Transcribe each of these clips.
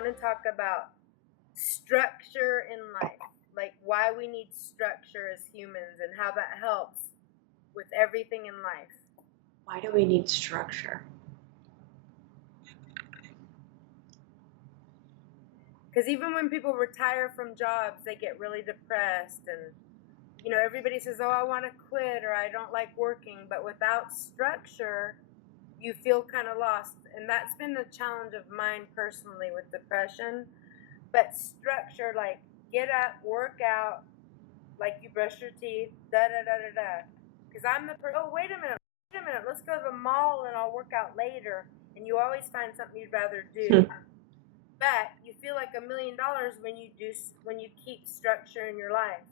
want to talk about structure in life, like why we need structure as humans and how that helps with everything in life. Why do we need structure? Because even when people retire from jobs, they get really depressed, and you know, everybody says, oh, I want to quit, or I don't like working. But without structure, you feel kind of lost. And that's been the challenge of mine personally with depression. But structure, like get up, work out, like you brush your teeth, da da da da da. Because I'm the person, oh, wait a minute, let's go to the mall and I'll work out later. And you always find something you'd rather do. But you feel like $1 million when you keep structure in your life.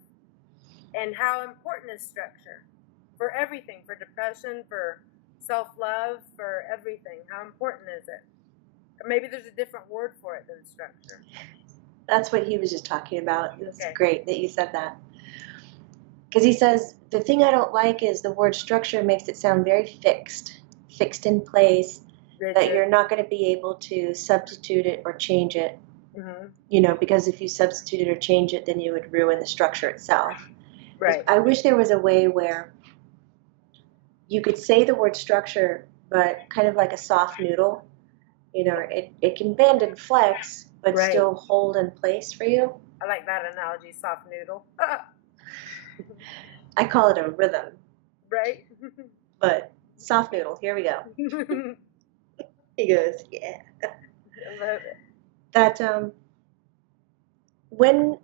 And how important is structure for everything, for depression, for self-love, for everything? How important is it? Or maybe there's a different word for it than structure. That's what he was just talking about. It's Okay. great that you said that. Because he says, the thing I don't like is the word structure makes it sound very fixed in place, that you're not going to be able to substitute it or change it. Mm-hmm. You know, because if you substitute it or change it, then you would ruin the structure itself. Right. I wish there was a way where you could say the word structure, but kind of like a soft noodle. You know, it can bend and flex, but still hold in place for you. I like that analogy, soft noodle. I call it a rhythm. Right. But soft noodle, here we go. He goes, yeah. I love it. That when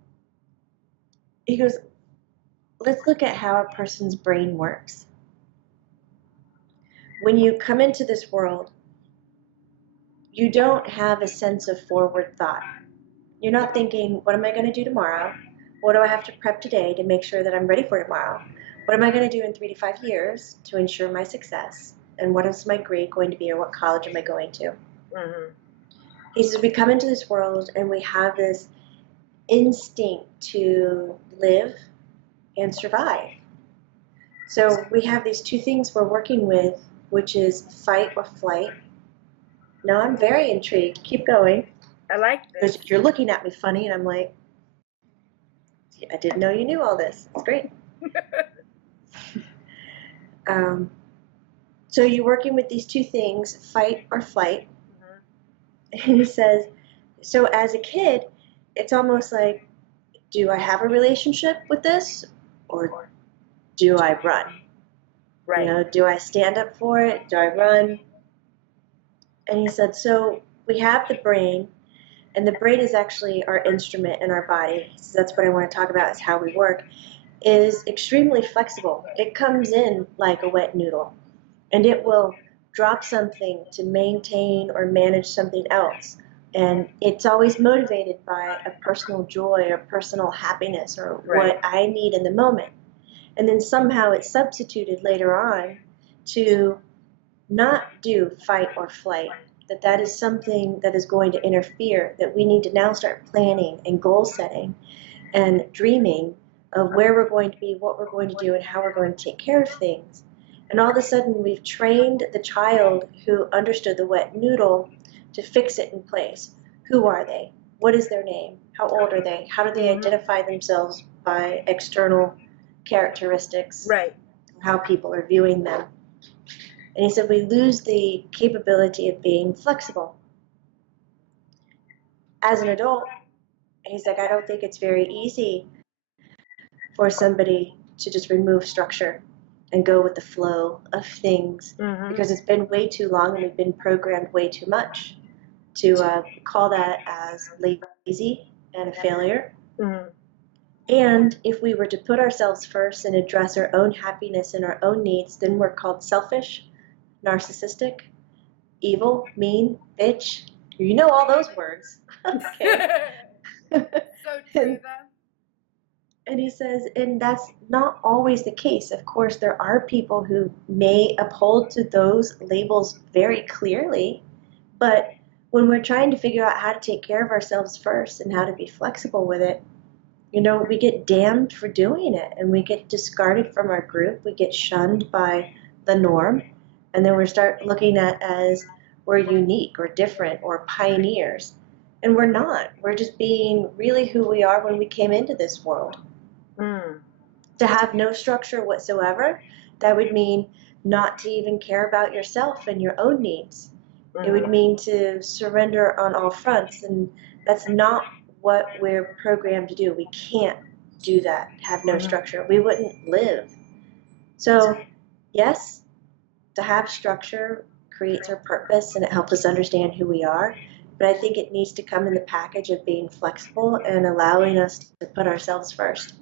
he goes, let's look at how a person's brain works. When you come into this world, you don't have a sense of forward thought. You're not thinking, what am I going to do tomorrow? What do I have to prep today to make sure that I'm ready for tomorrow? What am I going to do in 3 to 5 years to ensure my success? And what is my grade going to be, or what college am I going to? Mm-hmm. He says we come into this world and we have this instinct to live and survive. So we have these two things we're working with, which is fight or flight. Now I'm very intrigued. Keep going. I like this. You're looking at me funny, and I'm like, I didn't know you knew all this. It's great. So you're working with these two things, fight or flight. Mm-hmm. And he says, so as a kid, it's almost like, do I have a relationship with this, or do I run? Right. You know, do I stand up for it? Do I run? And he said, so we have the brain, and the brain is actually our instrument in our body. So that's what I want to talk about, is how we work, is extremely flexible. It comes in like a wet noodle, and it will drop something to maintain or manage something else. And it's always motivated by a personal joy or personal happiness or what I need in the moment. And then somehow it's substituted later on to not do fight or flight, that is something that is going to interfere, that we need to now start planning and goal setting and dreaming of where we're going to be, what we're going to do, and how we're going to take care of things. And all of a sudden we've trained the child who understood the wet noodle to fix it in place. Who are they? What is their name? How old are they? How do they identify themselves by external characteristics? Right. How people are viewing them. And he said we lose the capability of being flexible. As an adult, he's like, I don't think it's very easy for somebody to just remove structure and go with the flow of things, because it's been way too long and we've been programmed way too much to call that as lazy and a failure. And if we were to put ourselves first and address our own happiness and our own needs, then we're called selfish, narcissistic, evil, mean, bitch. You know all those words. Okay. So true, though. And he says, and that's not always the case. Of course, there are people who may uphold to those labels very clearly, but when we're trying to figure out how to take care of ourselves first and how to be flexible with it, you know, we get damned for doing it, and we get discarded from our group. We get shunned by the norm, and then we start looking at as we're unique or different or pioneers. And we're not. We're just being really who we are when we came into this world. Mm. To have no structure whatsoever, that would mean not to even care about yourself and your own needs. It would mean to surrender on all fronts, and that's not what we're programmed to do. We can't do that, have no structure. We wouldn't live. So, yes, to have structure creates our purpose and it helps us understand who we are. But I think it needs to come in the package of being flexible and allowing us to put ourselves first.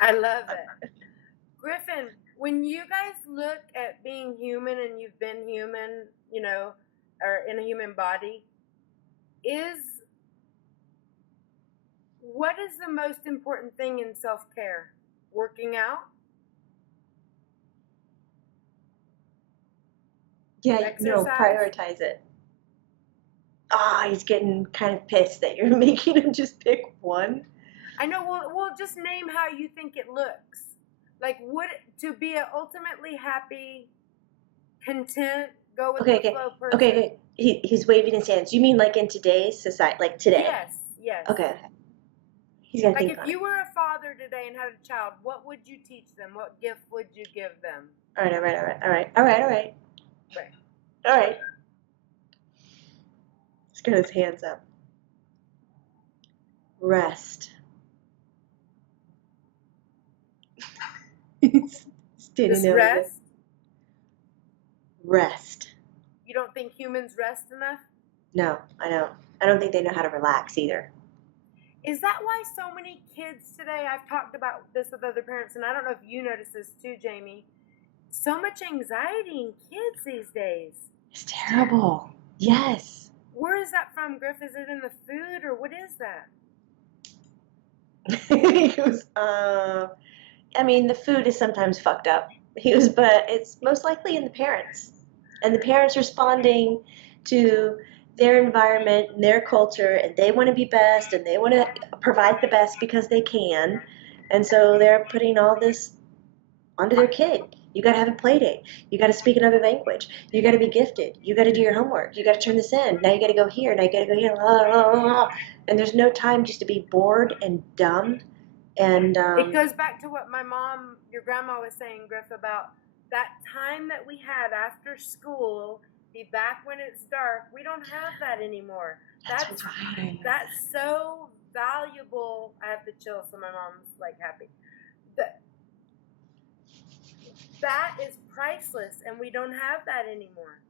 I love it. Griffen, when you guys look at being human and you've been human, or in a human body, what is the most important thing in self-care? Working out? Yeah, Exercise? prioritize it. He's getting kind of pissed that you're making him just pick one. I know. Well, just name how you think it looks. Like, to be an ultimately happy, content, go with the flow person. Okay. He's waving his hands. You mean like in today's society, like today? Yes. Okay. He's gonna like think if you were a father today and had a child, what would you teach them? What gift would you give them? All right. He's got his hands up. Rest. He's standing there. Rest? Rest. You don't think humans rest enough? No, I don't. I don't think they know how to relax either. Is that why so many kids today, I've talked about this with other parents, and I don't know if you notice this too, Jamie, so much anxiety in kids these days. It's terrible. Yes. Where is that from, Griff? Is it in the food, or what is that? He goes, I mean, the food is sometimes fucked up. But it's most likely in the parents. And the parents responding to their environment and their culture, and they want to be best, and they want to provide the best because they can. And so they're putting all this onto their kid. You got to have a play date. You got to speak another language. You got to be gifted. You got to do your homework. You got to turn this in. Now you got to go here. Now you got to go here. Blah, blah, blah. And there's no time just to be bored and dumb. And it goes back to what your grandma was saying, Griff, about that time that we had after school, be back when it's dark. We don't have that anymore. That's right. That's so valuable. I have to chill so my mom's like happy. That is priceless, and we don't have that anymore.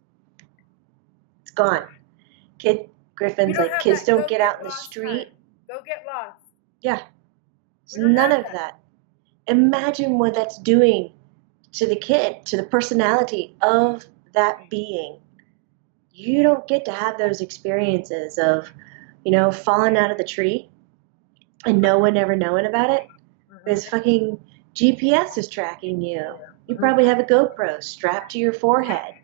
It's gone. Griffin's like, kids don't get out in the street. Go get lost. Yeah. None of that. Imagine what that's doing to the kid, to the personality of that being. You don't get to have those experiences of, falling out of the tree and no one ever knowing about it. Because fucking GPS is tracking you. You probably have a GoPro strapped to your forehead.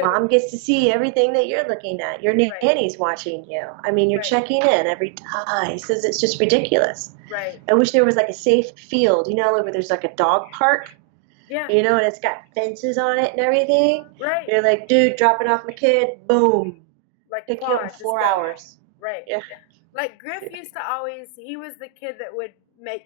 Mom gets to see everything that you're looking at. Your nanny's watching you. I mean, you're checking in every time. He says it's just ridiculous. Right. I wish there was like a safe field, where there's like a dog park. Yeah. And it's got fences on it and everything. Right. You're like, dude, dropping off my kid, boom. Like pick you up in 4 hours. Right. Yeah. Like Griff used to he was the kid that would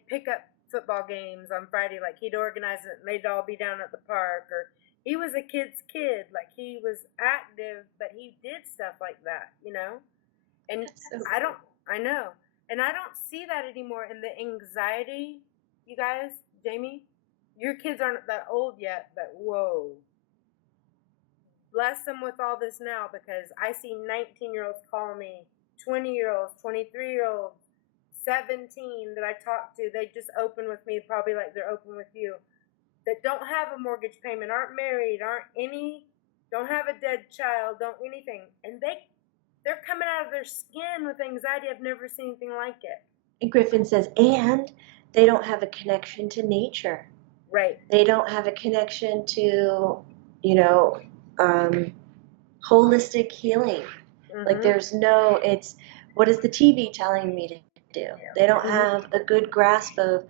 pick up football games on Friday. Like he'd organize it and they'd all be down at the park. Or he was a kid's kid. Like he was active, but he did stuff like that, And I know. And I don't see that anymore. And the anxiety, you guys, Jamie, your kids aren't that old yet, but whoa. Bless them with all this now, because I see 19-year-olds call me, 20-year-olds, 23-year-olds, 17 that I talk to. They just open with me, probably like they're open with you, that don't have a mortgage payment, aren't married, don't have a dead child, don't anything. And they're coming out of their skin with anxiety. I've never seen anything like it. And Griffin says, and they don't have a connection to nature. Right. They don't have a connection to, holistic healing. Mm-hmm. Like it's, what is the TV telling me to do? They don't have a good grasp of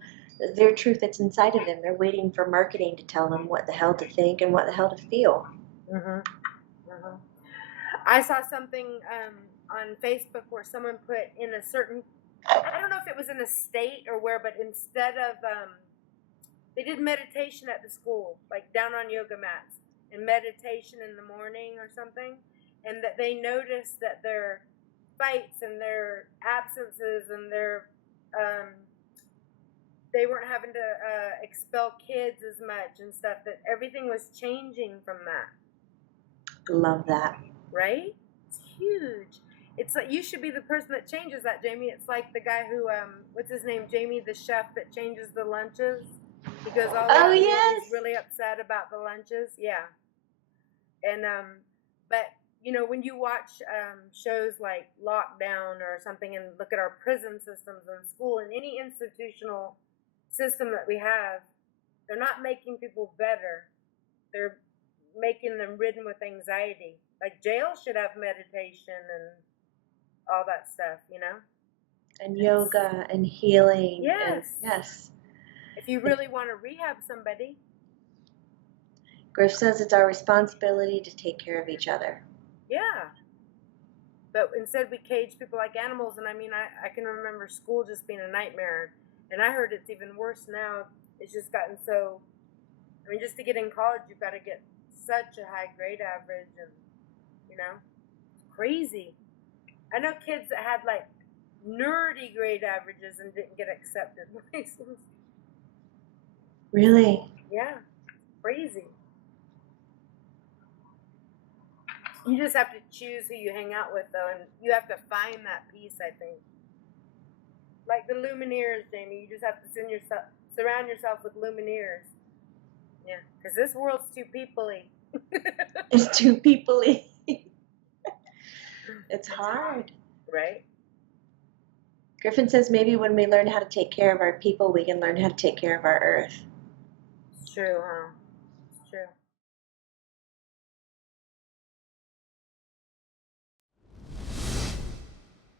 their truth that's inside of them. They're waiting for marketing to tell them what the hell to think and what the hell to feel. Mhm. Mhm. I saw something on Facebook where someone put in a certain, I don't know if it was in a state or where, but instead of they did meditation at the school, like down on yoga mats, and meditation in the morning or something, and that they noticed that their fights and their absences and their they weren't having to expel kids as much and stuff, that everything was changing from that. Love that. Right? It's huge. It's like you should be the person that changes that, Jamie. It's like the guy who what's his name, Jamie, the chef that changes the lunches. He goes all over the world. He's really upset about the lunches. Yeah. And but you know, when you watch shows like Lockdown or something and look at our prison systems and school and any institutional system that we have, they're not making people better. They're making them ridden with anxiety. Like jail should have meditation and all that stuff, you know? And yoga and healing. Yes. And, yes. If you really want to rehab somebody. Griff says it's our responsibility to take care of each other. Yeah. But instead we cage people like animals, and I mean, I can remember school just being a nightmare. And I heard it's even worse now. It's just gotten so, I mean, just to get in college, you've got to get such a high grade average, and, you know, crazy. I know kids that had, like, nerdy grade averages and didn't get accepted places. Really? Yeah, crazy. You just have to choose who you hang out with, though, and you have to find that peace, I think. Like the Lumineers, Jamie, you just have to surround yourself with Lumineers. Yeah, because this world's too people-y. It's too people-y. It's hard. Right? Griffin says maybe when we learn how to take care of our people, we can learn how to take care of our earth. It's true, huh?